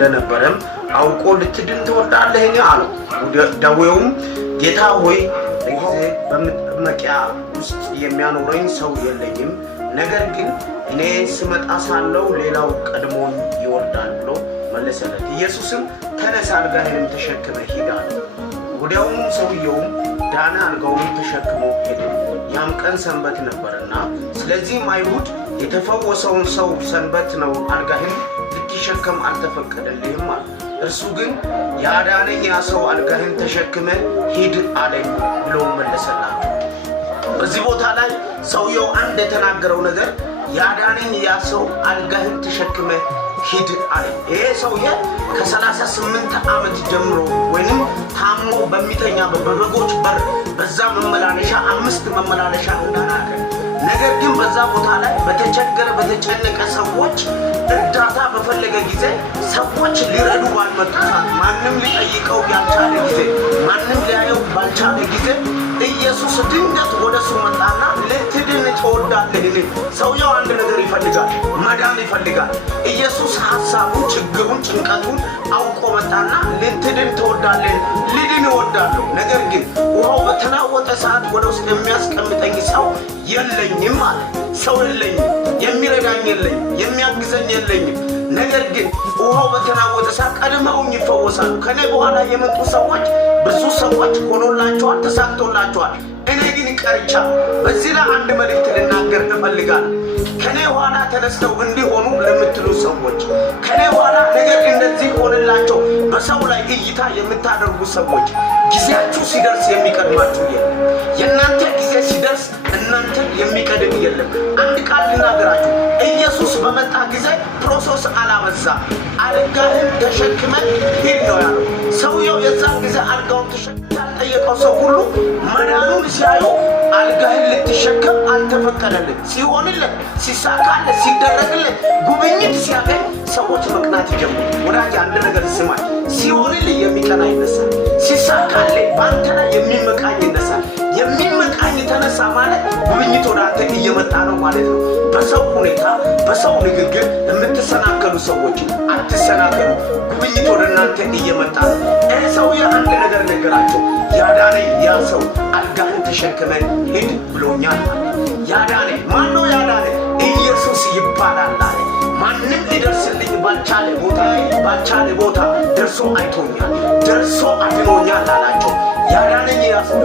እንደነበረም አውቆ ልትድን ትወዳለህን አለው። ደዌውም ጌታ ሆይ ለጊዜ በመጠመቂያ ውስጥ የሚያኖረኝ ሰው የለኝም፣ ነገር ግን እኔ ስመጣ ሳለው ሌላው ቀድሞኝ ይወርዳል ብሎ መለሰለት። ኢየሱስም ተነሳ፣ አልጋህንም ተሸክመ ሂድ አለው። ወዲያውኑ ሰውየውም ዳነ፣ አልጋውንም ተሸክሞ ሄደ። ያም ቀን ሰንበት ነበርና፣ ስለዚህም አይሁድ የተፈወሰውን ሰው ሰንበት ነው፣ አልጋህን ልትሸከም አልተፈቀደልህም አለ። እርሱ ግን ያዳነኝ ያ ሰው አልጋህን ተሸክመ ሂድ አለኝ ብሎ መለሰላቸው። በዚህ ቦታ ላይ ሰውየው አንድ የተናገረው ነገር ያዳነኝ ያ ሰው አልጋህን ተሸክመ ሂድ አለኝ። ይሄ ሰውዬ ከ38 ዓመት ጀምሮ ወይንም ታሞ በሚተኛ በበጎች በር በዛ መመላለሻ 5 መመላለሻ እንዳናቀ፣ ነገር ግን በዛ ቦታ ላይ በተቸገረ በተጨነቀ ሰዎች እርዳታ በፈለገ ጊዜ ሰዎች ሊረዱ ባልመጡ ሰዓት፣ ማንም ሊጠይቀው ያልቻለ ጊዜ፣ ማንም ሊያየው ባልቻለ ጊዜ ኢየሱስ ድንገት ወደሱ መጣና ልትድን ትወዳለህን? ሰውየው አንድ ነገር ይፈልጋል፣ መዳን ይፈልጋል። ኢየሱስ ሐሳቡን፣ ችግሩን፣ ጭንቀቱን አውቆ መጣና ልትድን ትወዳለህ? ልድን እወዳለሁ፣ ነገር ግን ውሃው በተናወጠ ሰዓት ወደ ውስጥ የሚያስቀምጠኝ ሰው የለኝም አለ። ሰው የለኝም፣ የሚረዳኝ የለኝም፣ የሚያግዘኝ የለኝም። ነገር ግን ውሃው በተናወጠ ሰዓት ቀድመውኝ ይፈወሳሉ። ከኔ በኋላ የመጡ ሰዎች ብዙ ሰዎች ሆኖላቸዋል፣ ተሳክቶላቸዋል። እኔ ግን ቀርቻ። በዚህ ላይ አንድ መልእክት ልናገር እፈልጋለሁ። ከኔ ኋላ ተነስተው እንዲሆኑ ለምትሉ ሰዎች፣ ከኔ ኋላ ነገር እንደዚህ ሆነላቸው በሰው ላይ እይታ የምታደርጉ ሰዎች፣ ጊዜያችሁ ሲደርስ የሚቀድማችሁ የለም። የእናንተ ጊዜ ሲደርስ እናንተን የሚቀድም የለም። አንድ ቃል ልናገራችሁ። ኢየሱስ በመጣ ጊዜ ፕሮሰስ አላበዛ። አልጋህን ተሸክመን ሂድ ነው ያለው። ሰውየው የዛን ጊዜ አልጋውን ተሸክመ ያልጠየቀው ሰው ሁሉ መዳኑን ሲያዩ አልጋህን ልትሸከም አልተፈቀደልን። ሲሆንለት፣ ሲሳካለት፣ ሲደረግለት፣ ጉብኝት ሲያገኝ ሰዎች መቅናት ይጀምሩ። ወዳጅ አንድ ነገር ስማኝ፣ ሲሆንልህ የሚቀና ይነሳል። ሲሳካልህ በአንተ ላይ የሚመቃኝ ይነሳል። የሚመቃኝ ተነሳ ማለት ጉብኝት ወደ አንተ እየመጣ ነው ማለት ነው። በሰው ሁኔታ በሰው ንግግር የምትሰናከሉ ሰዎች አትሰናከሉ። ጉብኝት ወደ እናንተ እየመጣ ነው። ይህ ሰውዬ አንድ ነገር ነገራቸው። ያዳነኝ ያ ሰው አልጋህን ተሸክመን ሂድ ብሎኛል። ያዳነኝ ማን ነው? ያዳነኝ ኢየሱስ ይባላል አለ። ማንም ሊደርስልኝ ባልቻለ ቦታ ደርሶ አይቶኛል፣ ደርሶ አድኖኛል አላቸው። ያዳነኝ ያ ሰው